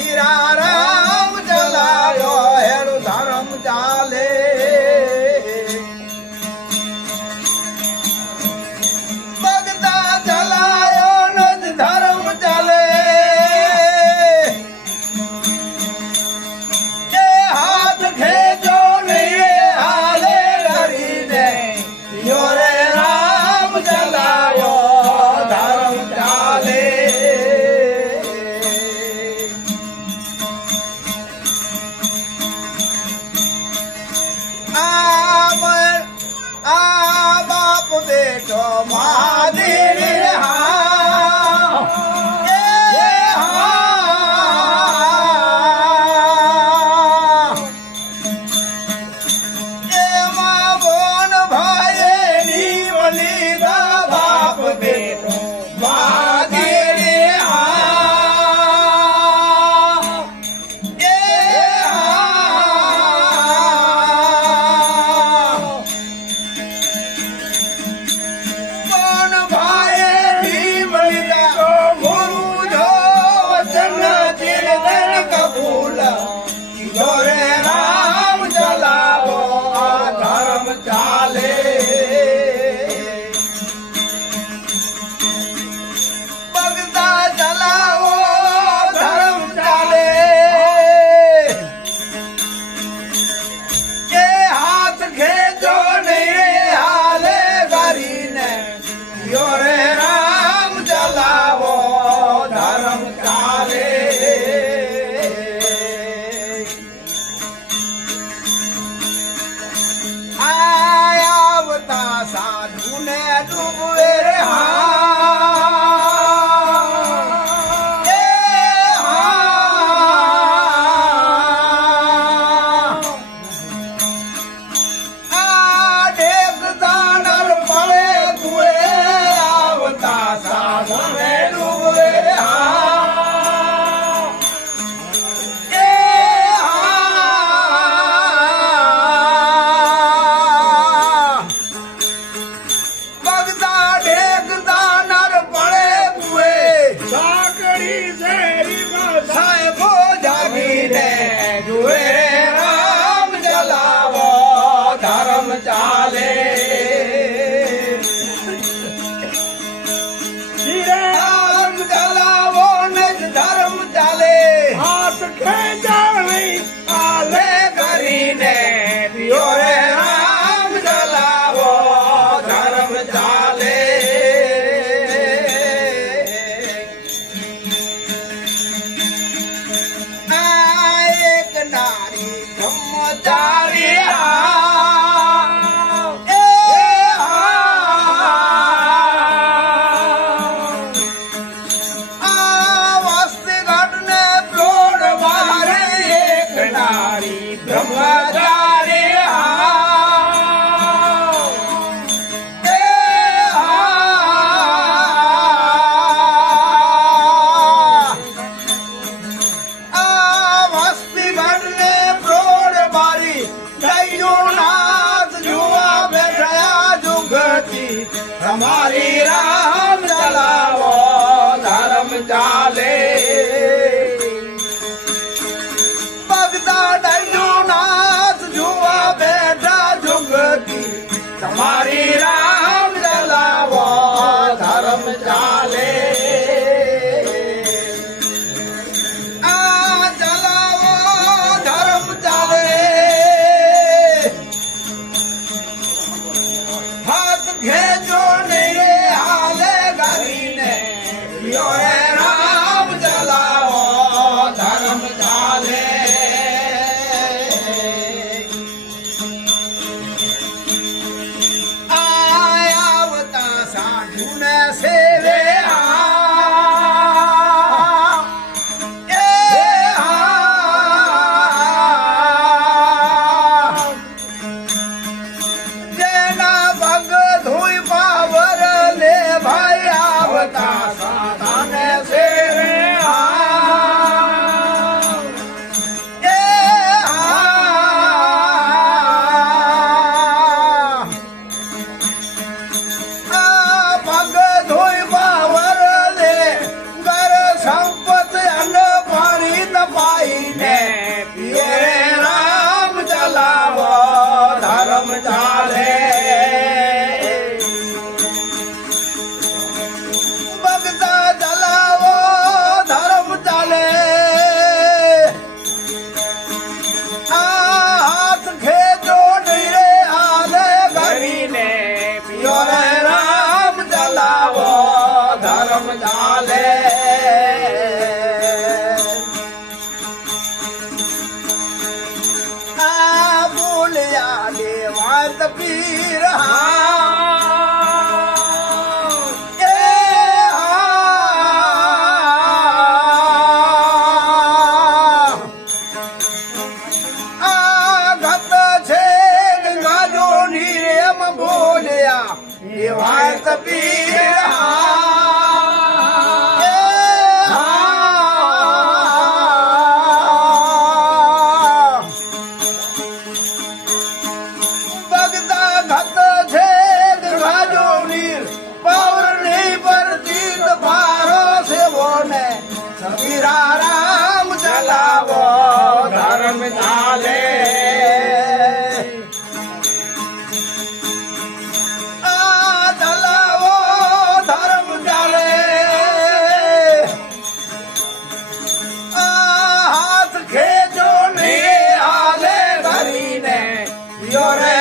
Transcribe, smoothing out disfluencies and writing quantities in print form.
હીરા રામ ચલાવ્યો હેડું ધર્મ ચાલે ભગતા ચલાયો ન ધર્મ ચાલે એ હાથ ખેંચો ને હાલે કરીને યોરે રામ ચલાયો ધર્મ ચાલે આ બાપ બેટો મહાદેવ હા એ હા એમાં બોન ભાઈ ની મળી બાપ બેટો મહાદેવ હા એ રામ ચલાવો આ ધર્મ ચાલે ભગતા ચલાવો ધર્મ ચાલે કે હાથ ખેંચો ને હાલે કરીને યોરે રામ ચલાવો ધર્મ ચાલે આવતા સાધુ ને ડૂબે રે ચાલે રામ ચલાવો ને ધર્મ ચાલે હાથ ખેંચાવી આલે કરીને યોરે રામ ચલાવો ધર્મ ચાલે આ એક નારી બ્રહ્મચારી हमारी राम चलावो धर्म चाले भगता डंडू नाथ जुआ बैठा जुगती हमारी राम चलावो धर्म चाले आ चलावो धर्म चाले हाथ खेचो राम चलाओ धर्म चाले आवता साधु ने सेवे जेना भग धोई पावर ले भाई आवता સંપત અન્ન પાણી પીર હા એ આ ગત છે ગંગાજો ની એમ બોલ્યા એ વાત પીર રામ ચલાવો ધર્મ ચાલે આ ચલાવો ધર્મ ચાલે આ હાથ ખેજો ને હાલે ધરીને યો રે